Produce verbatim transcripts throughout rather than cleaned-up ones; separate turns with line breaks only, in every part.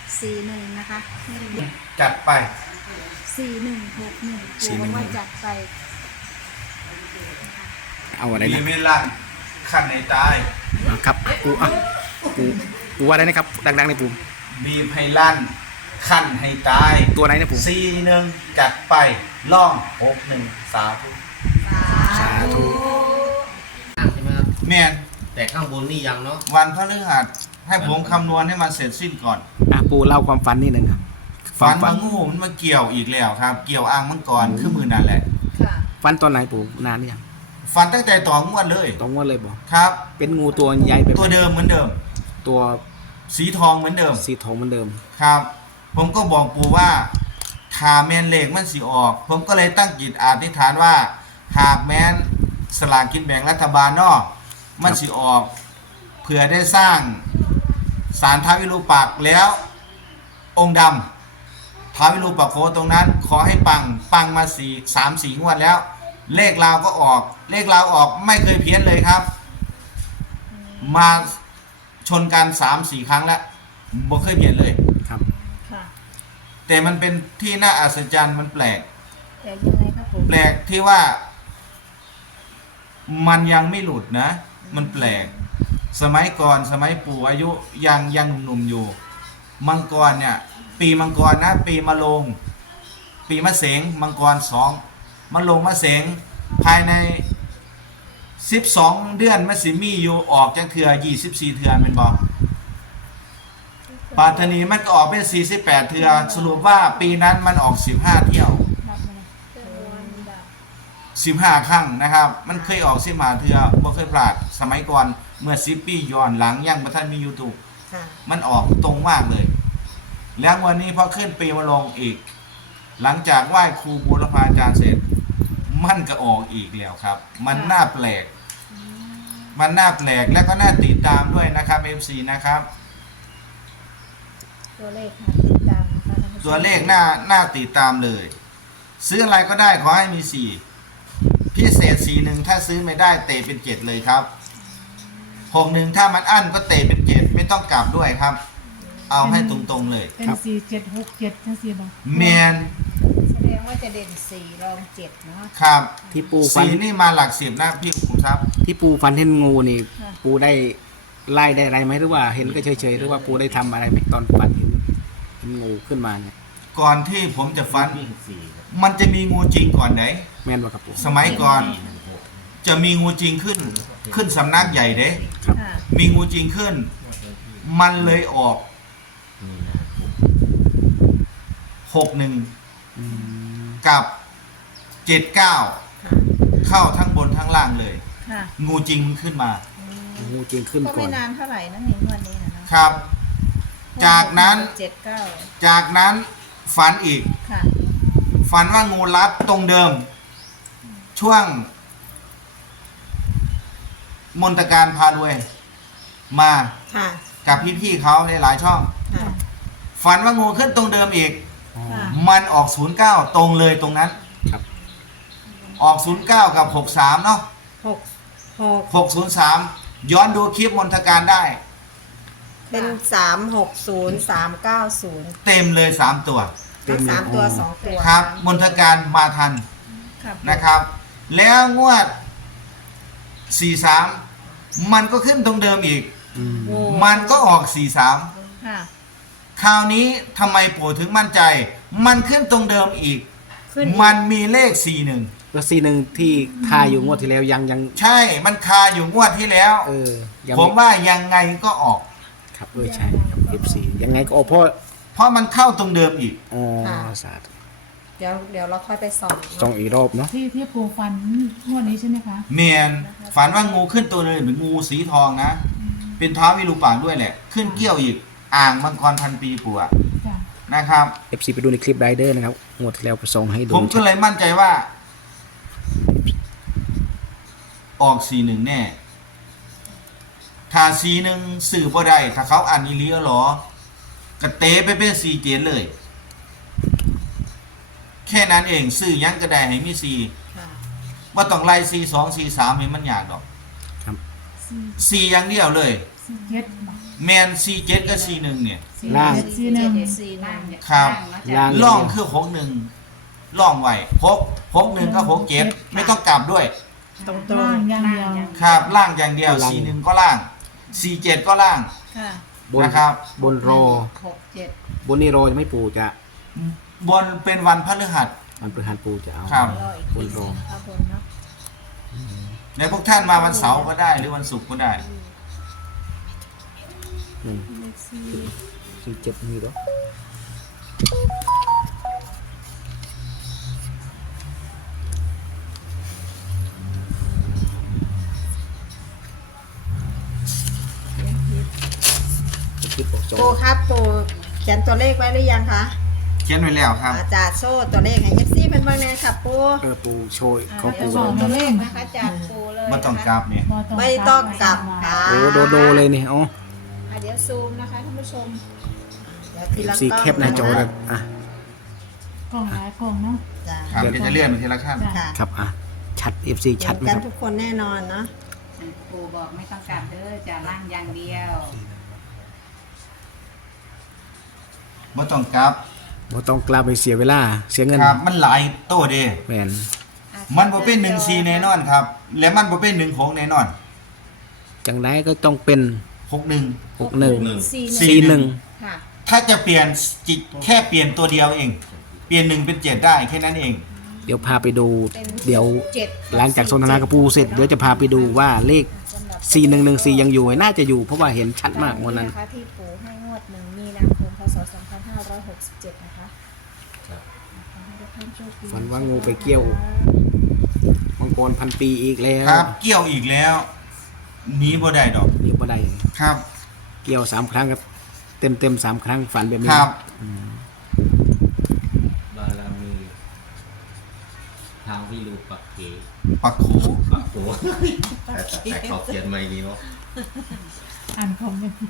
สี่หนึ่งนะคะ
จัดไป
สี่หนึ่งหกหนึ่งปูบอกว่าจัดไป
เอาอะไร
มี
นะ
เวลาขั้นในตาย
อ่าครับปูอ่ะปูปูว่าอะไรนะครับดังๆในปู
บีบให้ลั่นขั้นให้ตาย
ตัวไหนนะปู
สี่หนึ่งจัดไปล่องหกหนึ่งสาธุ
สาธุ
ใช่ไหมครับ
แมน
แต่ข้างบนนี่ยังเนาะ
วันพฤหัสให้ผมคำนวณให้มันเสร็จสิ้นก่อน
อ่ะปูเล่าความฝันนิดนึงครับ
ฟันมางูมันมาเกี่ยวอีกแล้วครับ เกี่ยวอ่างมังกรคือมือนั่นแหละ
ค่ะ
ฝันตอนไหนปูนานหรือยัง
ฟันตั้งแต่ต่องวดเลย
ต้องว่าเลยบอก
ครับ
เป็นงูตัวใหญ่แบบ
ตัวเดิมเหมือนเดิม
ตัว
สีทองเหมือนเดิม
สีทองเหมือนเดิม
ครับ ผมก็บอกปู่ว่าถ้าแมนเหล็กมันสีออก ผมก็เลยตั้งจิตอธิษฐานว่า หากแม้นสลากกินแบ่งรัฐบาลเนอกมันสีออกเผื่อได้สร้างศาลท้าววิรูปักษ์แล้วองค์ดำท้าววิรูปักษ์โคตรงนั้น ขอให้ปังปังมาสี่สามสี่งวดแล้ว เลขราวก็ออก เลขราวออกไม่เคยเพี้ยนเลยครับ มาชนกันสามสี่ครั้งแล้วบ่เคยเพี้ยนเลย
ครับ
ค่ะ
แต่มันเป็นที่น่าอัศจรรย์มันแปลก
แต่ยังไงครับผม
แปลกที่ว่า มันยังไม่หลุดนะ มันแปลก สมัยก่อนสมัยปู่อายุยังยังหนุ่มๆอยู่ มังกรเนี่ย ปีมังกรนะ ปีมะโรงปีมะเสงมังกรสองมะโรงมะเสงภายในสิบสองเดือนมะสิมีอยู่ออกจากเถื่อยี่สิบสี่เถื่อเป็นบอกปาตนีมันก็ออกเป็นสี่สิบแปดเถื่อสรุปว่าปีนั้นมันออกสิบห้าเที่ยว
รับมาเลย
สิบห้าครั้งนะครับ มันเคยออกสิบห้าเทือบ่เคยพลาดสมัยก่อนเมื่อสิบปีย้อนหลังยังบ่ทันมี YouTube
ค่ะ
มันออกตรงมากเลย แล้ววันนี้พอขึ้นปีมาลงอีก หลังจากไหว้ครูบูรพาจารย์เสร็จ มันก็ออกอีกแล้วครับ มันน่าแปลก มันน่าแปลกและก็น่าติดตามด้วยนะครับ เอฟ ซี นะครับ
ตัวเลขค่ะติดตามนะคะท่านผู้ชม
ตัวเลขน่าน่าติดตามเลย ซื้ออะไรก็ได้ขอให้มีสี่พิเศษสี่หนึ่งถ้าซื้อไม่ได้เตะเป็นเจ็ดเลยครับหกหนึ่งถ้ามันอั้นก็เตะเป็นเจ็ดไม่ต้องกลับด้วยครับ เอาให้ตรงๆเลย
เป็นสี่เจ็ดหกเจ็ดจังสี่บอก
แมน
แสดงว่าจะเด่นสี่รองเจ็ดเนาะ
ครับ
ที่ปูฝัน
สี่นี่มาหลักสิบนะพี่คุณครับ
ที่ปูฝันเห็นงูนี่
ค่ะ
ปูได้ไล่ได้อะไรไหมหรือว่าเห็นก็เฉยๆหรือว่าปูได้ทำอะไรไหมตอนฝันเห็นเห็นงูขึ้นมาเนี่ย
ก่อนที่ผมจะฟัน
วิ่งสี่ครับ
มันจะมีงูจริงก่อนไหน
แม่นว่าครับปู
สมัยก่อน
สี่หนึ่งหก
จะมีงูจริงขึ้น ขึ้นสำนักใหญ่เด้
ครับ
ค่ะ
มีงูจริงขึ้น มันเลยออก
นี่นะ
หกหนึ่ง
อืม
กับเจ็ดเก้า
ค่ะ
เข้าทั้งบนทั้งล่างเลย
ค่ะ
งูจริงมันขึ้นมา
งูจริงขึ้น
ก็
ก่อ
ไม่
น
นานเท่าไหร่นะในงวดนี้นะเนาะ
ครับ จากนั้น
เจ็ดเก้า
จากนั้นฝันอีก
ค่ะ
ฝันว่างูรัดตรงเดิม ช่วง มนตการพารวย มา
ค่ะ
กับพี่ๆเขาในหลายช่อง
ค่ะ
ฝันว่างูขึ้นตรงเดิมอีก
อ๋อ
ค่ะ
มันออกศูนย์เก้าตรงเลยตรงนั้น
ครับ
ออกศูนย์เก้ากับหกสามเนาะ
หกหก
หกศูนย์สามย้อนดูคลิปมนตการได้
เป็นสามหกศูนย์สามเก้าศูนย์
เต็มเลยสามตัว
เต็มเลย
สามตัว
อ๋อ
สองตัว
ครับ มนตการมาทัน
ครับ
นะครับ แล้วงวดสี่สามมันก็ขึ้นตรงเดิมอีก
อืม
งู
มันก็ออกสี่สาม
ค่ะ
คราวนี้ทำไมปู่ถึงมั่นใจ มันขึ้นตรงเดิมอีก
ขึ้น
มันมีเลขสี่หนึ่ง
แล้วซีหนึ่งที่ทายอยู่งวดที่แล้วยังยัง
ใช่ มันคาอยู่งวดที่แล้ว
เออยัง
ผมว่ายังไงก็ออก
ครับเออใช่ครับ เอฟ ซี ยังไงก็โอ้เพราะ
เพราะมันเข้าตรงเดิมอีก
อ๋อสาธุ
เดี๋ยวเดี๋ยวเราค่อยไปส่อง
ส่องอีกรอบเนาะ
ที่ที่ปูฟันงวดนี้ใช่ไหมคะ
เมียนฝันว่างูขึ้นตัวเลยเป็นงูสีทองนะ เป็นท้าววิรูปักษ์ด้วยแหละ ขึ้นเกี้ยวอีก อ่างมังกรพันปีปู่อะ
จ้ะ
นะครับ
เอฟซีไปดูในคลิปไรเดอร์นะครับงวดที่แล้วไปส่งให้ดู
ผมก็เลยมั่นใจว่า ออกสี่หนึ่งแน่ ถ้าสี่หนึ่งสื่อบ่ได้ถ้าเขาอ่านอีเลียหรอกระเตะไปเป็นสี่เจ็ดเลย แค่นั้นเองสื่อยังกระไดให้มีสี่
ค่ะ
ว่าต้องไล่สี่สองสี่สามมันยากดอก
สี่
สี่อย่างเดียวเลย
สี่เจ็ดบอก
แมนซีเจ็ดกับซีหนึ่งเนี่ย
ล่าง
สี่หนึ่ง
สี่หนึ่ง
ครับ
ล่าง
ล่องคือหกหนึ่งล่องไว้หกหกหนึ่งก็หกเจ็ดไม่ต้องกลับด้วย
ตรงตรง
ล่างอย่างเดียว
ครับล่างอย่างเดียวซีหนึ่งก็ล่างซีเจ็ดก็ล่าง
ค่ะ
บน
นะครับ
บนโร
หกเจ็ด
บนนี่โรจะไม่ปูจะ
บนเป็นวันพฤหัส
มันประหารปูจะเอา
ครับ
รออีก
บนโร
ครับผมเนาะ
ในพวกท่านมาวันเสาร์ก็ได้หรือวันศุกร์ก็ได้
หนึ่ง
เลขสี่
สี่เจ็ดมีหรอคิดบอกจ
ปูครับปูเขียนตัวเลขไว้หรือยังคะ
เขียนไว้แล้วครับ
อาจารย์โซ่ตัวเลขให้เอฟซีเป็นบางแน่ค่ะปู
เออปูโชยเขาปู
สองตัวเลข
นะคะจากปูเลย
มาต้องกราบเนี่ย
ไม่ต้องกลับค่ะ
โอ้โดโดเลยนี่อ๋อ
อ่ะเดี๋ยวซูมนะคะท่านผู้ชม
เดี๋ยวทีละ
ซี
กล้อง
แคปหน้าจอเลยอ่ะ
กล่องหลายกล่องเนาะ
จ้ะ
ครับเดี๋ยวจะเลื่อนไปทีละขั้น
ค่ะ
ครับอ่ะชัด เอฟ ซี ชัดไหม
เห็น
ค
กั
รั
น
บ
ทุกคนแน่นอนเนาะ
ปูบอกไม่ต้องกลับเด้อจะล่างอย่างเดียว
มาต้องกราบ
บ่ต้องกล้าไปเสียเวลาเสียเงิน
ครับมันหลายโต้เด้
แมน
มันบ่เป็นหนึ่งซีแน่นอนครับ และมันบ่เป็นหนึ่งหกแน่นอน
จังไดก็ต้องเป็น
หกหนึ่ง
หกหนึ่ง
สี่
สี่หนึ่ง
ค่ะ
ถ้าจะเปลี่ยนจิตแค่เปลี่ยนตัวเดียวเอง เปลี่ยนหนึ่งเป็นเจ็ดได้แค่นั้นเอง
เดี๋ยวพาไปดู
เป็น
เดี๋ยว
เจ็ด
หลังจากสนทนากระปูเสร็จเดี๋ยวจะพาไปดูว่าเลข สี่หนึ่งหนึ่งสี่ยังอยู่น่าจะอยู่เพราะว่าเห็นชัดมากวันนั้น
นะคะที่ปูให้งวดหนึ่งมีนาคมพศสองพันห้าร้อยหกสิบเจ็ดนะคะ
ครับ
ฝันว่างูไปเกี่ยว มังกรพันปีอีกแล้ว
ครับ เกี่ยวอีกแล้วหนีบ่ได้ดอก
เดี๋ยวบ่ได้
ครับ
เกี่ยวสามครั้งครับเต็มเต็มๆสามครั้งฝันแบบ
ค
นี้
รับ
บารามีทางวิรูปักเก
ปักขู
ปักโขแต่แต่เขาเขียนไม่ดีเนาะ
อ่านคอมเมนต์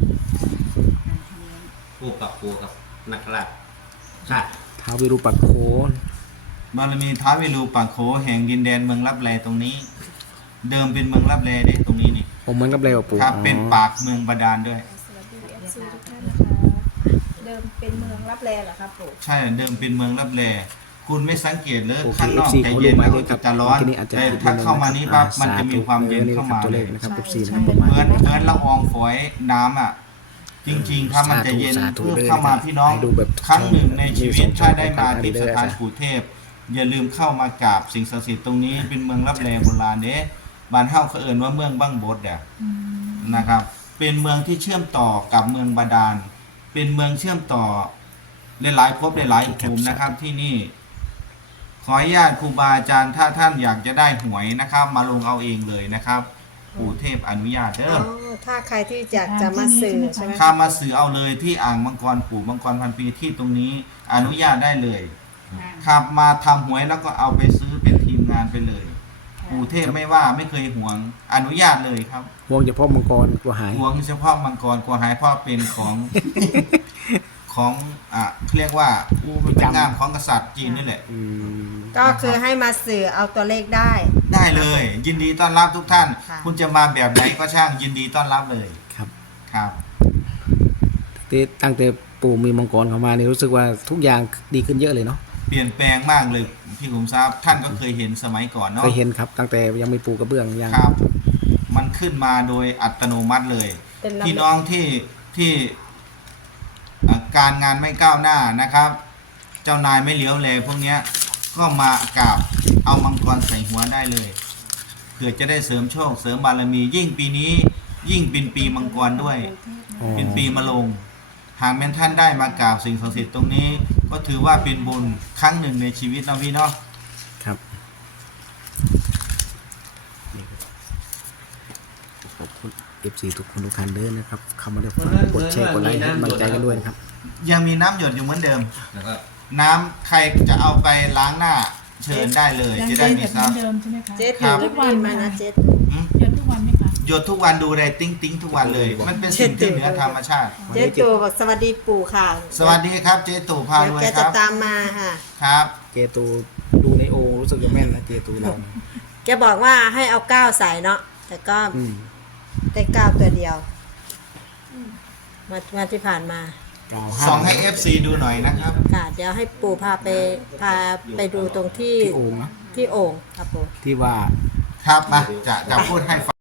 ผู้ปักโขครับนักลักค่ะ
ท้าววิรูปักษ์โข
บารมีท้าววิรูปักโขแห่งดินแดนเมืองลับแลตรงนี้ เดิมเป็นเมืองลับแลเด้ตรงนี้นี่
ผมเหมือนกับเลยว่าปู่
ครับ
อ๋อ
เป็นปากเมืองบาดาลด้วย
สวัสดีเอฟซีทุกท่านนะคะเดิมเป็นเมืองรับแลเหรอครับปู่
ใช่เดิมเป็นเมืองลับแลคุณไม่สังเกตเลย
โอเค
ข้าง
เอน
อ
ฟ
ก
ซี
จะ
เขา
เย็
รู้
น
ไหม
แล้ว
เลยครับ
จะร้อน
ทีนี้อาจจะ
แต่
ผิด
ถ้าเข้ามานี้ปั๊บมันจะมีความเย็น
นี่
เข้า
ครับ
มา
ตัว
เล
เลย ขนะครับเอฟซีนะ
ใช่
ประมาณ
เหมือนเหมือนละอองฝอยน้ำอ่ะ จริงๆครับมันจะเย็น
สาธุ
เพื่อ
เลย
เข้ามา
นะครับ
พี่น้อง
ให้ดูแบบ
ครั้งหนึ่งในชีวิต
มีสองช่
ถ้า
อง
ได้มาที่
ให้
ส
ดู
ถาน
นะ
ปู่เทพ อย่าลืมเข้ามากราบสิ่งศักดิ์สิทธิ์ตรงนี้เป็นเมืองรับแลโบราณเด้บ้านเฮาเขาเอิ้นว่าเมืองบังบดอ่ะ
อืม
นะครับ เป็นเมืองที่เชื่อมต่อกับเมืองบาดาล เป็นเมืองเชื่อมต่อหลายๆภพหลายๆภูมินะครับที่นี่ ขออนุญาตครูบาอาจารย์ถ้าท่านอยากจะได้หวยนะครับ มาลงเอาเองเลยนะครับ ปู่เทพอนุญาตเด้
อ๋
อ
อถ้าใครที่อยากจะมาสื่อใช่ไหม
ข้ามาสื่อเอาเลยที่อ่างมังกรปู่มังกรพันปีที่ตรงนี้อนุญาตได้เลย ครับมาทำหวยแล้วก็เอาไปซื้อเป็นทีมงานไปเลย ปู่เทพไม่ว่าไม่เคยหวงอนุญาตเลยครับ
ห่วงเฉพาะมังกรกลัวหาย
หวงเฉพาะมังกรกลัวหายเพราะเป็นของ ของอ่ะเรียกว่าเป็นงานของกษัตริย์จีนนี่แหละ
อืม
ก็คือให้มาสื่อเอาตัวเลขได้
ได้เลย ยินดีต้อนรับทุกท่าน
ค่ะ
คุณจะมาแบบไหนก็ช่างยินดีต้อนรับเลย
ครับ
ครับ
ที่ตั้งแต่ปู่มีมังกรเข้ามานี่รู้สึกว่าทุกอย่างดีขึ้นเยอะเลยเนาะ
เปลี่ยนแปลงมากเลยพี่ขุมทรัพย์ท่านก็เคยเห็นสมัยก่อนเนาะ
เคยเห็นครับ ตั้งแต่ยังไม่ปูกระเบื้องยัง
ครับ มันขึ้นมาโดยอัตโนมัติเลย
เป็นระบบ
พี่น้องที่ที่อ่ะการงานไม่ก้าวหน้านะครับ เจ้านายไม่เลี้ยวเลยพวกเนี้ยก็มากราบเอามังกรใส่หัวได้เลยเผื่อจะได้เสริมโชคเสริมบารมี ยิ่งปีนี้ยิ่งเป็นปีมังกรด้วย
อ๋อ
เป็นปีมะลงหากแม้นท่านได้มากราบสิ่งศักดิ์สิทธิ์ตรงนี้ ก็ถือว่าเป็นบุญครั้งหนึ่งในชีวิตนะพี่เนาะ
ครับขอบคุณ เอฟ ซี ทุกคนทุกท่านเด้อนะครับเข้ามาได้ฟังกดแชร์กดไลค์ให้กำลังใจกันด้วยนะครับ
ยังมีน้ำหยดอยู่เหมือนเดิม
แล้วก็
น้ำใครจะเอาไปล้างหน้าเชิญได้เลย
ยัง
จะ
เป็
ได้
น
มี
แบบ
ทรัพย์
เดิมใช่ไหมคะ
เจ๊
ครั
ถือบ ทุกวันมานะเจ๊
หืม
เดือนทุกวันไหมคะ
หยดทุกวันดูได้ติ้งติ้งทุกวันเลย มันเป็นสิ่งที่เหนือธรรมชาติ
เจ๊ตู่บอกสวัสดีปู่ค่ะ
สวัสดีครับเจตู่พา
เดี๋ยว
รวย
แก
ค
จะ
รับ
ตามมาค่ะ
ครับ
เจตูดูในโอรู้สึกจะแม่นนะเจตูเรา
แกบอกว่าให้เอาก้าวใส่เนาะแต่ก็
อืม
ได้ก้าวตัวเดียว
อืม
มาวันที่ผ่านมา
เก้าห้า
ส่องให้ เอฟ ซี ดูหน่อยนะครับ
ค่ะเดี๋ยวให้ปู่พาไปพาไปดูตรงที่
ที่โอ่งเนอะ
ที่โอ่งครับปู่
ที่ว่า
ครับมาจะจะพูดให้ฟัง